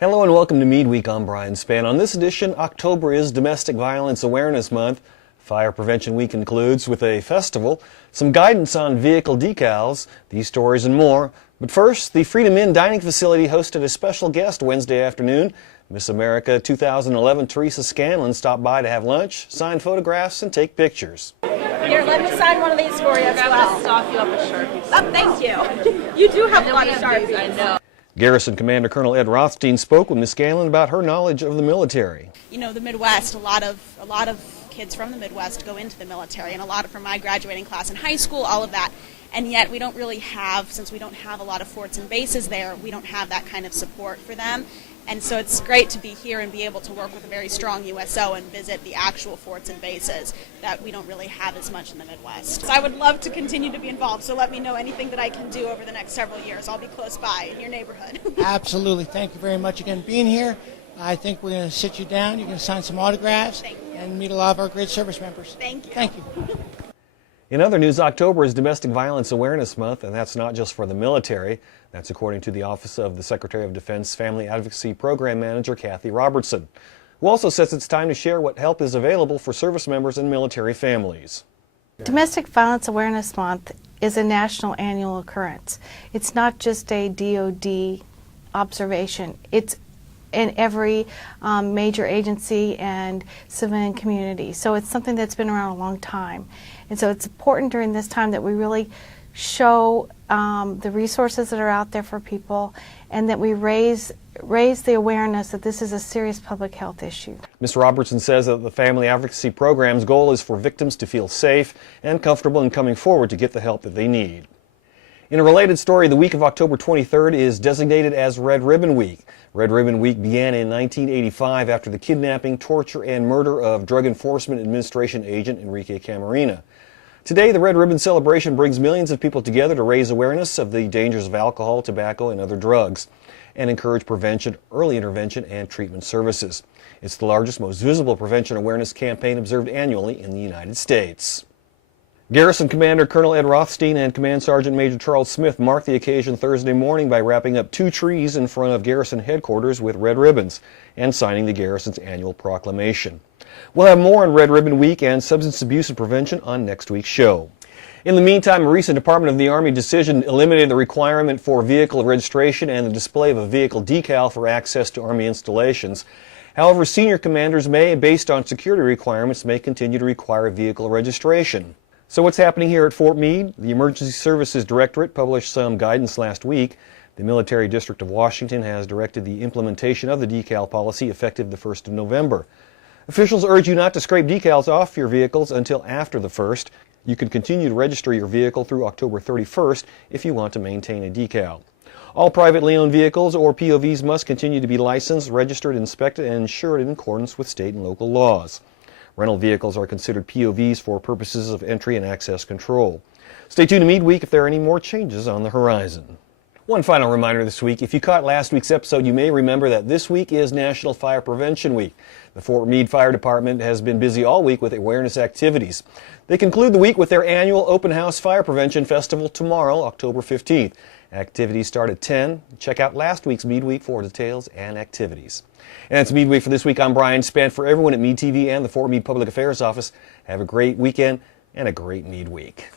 Hello and welcome to Meade Week. I'm Brian Spann. On this edition, October is Domestic Violence Awareness Month. Fire Prevention Week includes with a festival, some guidance on vehicle decals, these stories and more. But first, the Freedom Inn dining facility hosted a special guest Wednesday afternoon. Miss America 2011 Teresa Scanlon stopped by to have lunch, sign photographs, and take pictures. Here, let me sign one of these for you as well. I'll stock you up with Sharpies. Oh, thank you. You do have a lot of Sharpies. I know. Garrison Commander Colonel Ed Rothstein spoke with Miss Scanlon about her knowledge of the military. You know, the Midwest, a lot of kids from the Midwest go into the military, and a lot from my graduating class in high school, all of that. And yet we don't really have, since we don't have a lot of forts and bases there, we don't have that kind of support for them. And so it's great to be here and be able to work with a very strong USO and visit the actual forts and bases that we don't really have as much in the Midwest. So I would love to continue to be involved, so let me know anything that I can do over the next several years. I'll be close by in your neighborhood. Absolutely. Thank you very much again for being here. I think we're going to sit you down. You're going to sign some autographs and meet a lot of our great service members. Thank you. Thank you. In other news, October is Domestic Violence Awareness Month, and that's not just for the military. That's according to the Office of the Secretary of Defense Family Advocacy Program Manager Kathy Robertson, who also says it's time to share what help is available for service members and military families. Domestic Violence Awareness Month is a national annual occurrence. It's not just a DoD observation. It's in every major agency and civilian community. So it's something that's been around a long time. And so it's important during this time that we really show the resources that are out there for people, and that we raise the awareness that this is a serious public health issue. Ms. Robertson says that the Family Advocacy Program's goal is for victims to feel safe and comfortable in coming forward to get the help that they need. In a related story, the week of October 23rd is designated as Red Ribbon Week. Red Ribbon Week began in 1985 after the kidnapping, torture, and murder of Drug Enforcement Administration agent Enrique Camarena. Today, the Red Ribbon celebration brings millions of people together to raise awareness of the dangers of alcohol, tobacco, and other drugs, and encourage prevention, early intervention, and treatment services. It's the largest, most visible prevention awareness campaign observed annually in the United States. Garrison Commander Colonel Ed Rothstein and Command Sergeant Major Charles Smith marked the occasion Thursday morning by wrapping up 2 trees in front of Garrison headquarters with red ribbons and signing the Garrison's annual proclamation. We'll have more on Red Ribbon Week and substance abuse and prevention on next week's show. In the meantime, a recent Department of the Army decision eliminated the requirement for vehicle registration and the display of a vehicle decal for access to Army installations. However, senior commanders may, based on security requirements, may continue to require vehicle registration. So what's happening here at Fort Meade? The Emergency Services Directorate published some guidance last week. The Military District of Washington has directed the implementation of the decal policy effective the 1st of November. Officials urge you not to scrape decals off your vehicles until after the 1st. You can continue to register your vehicle through October 31st if you want to maintain a decal. All privately owned vehicles or POVs must continue to be licensed, registered, inspected, and insured in accordance with state and local laws. Rental vehicles are considered POVs for purposes of entry and access control. Stay tuned to Meade Week if there are any more changes on the horizon. One final reminder this week. If you caught last week's episode, you may remember that this week is National Fire Prevention Week. The Fort Meade Fire Department has been busy all week with awareness activities. They conclude the week with their annual Open House Fire Prevention Festival tomorrow, October 15th. Activities start at 10. Check out last week's Meade Week for details and activities. And that's Meade Week for this week. I'm Brian Spann. For everyone at Meade TV and the Fort Meade Public Affairs Office, have a great weekend and a great Meade Week.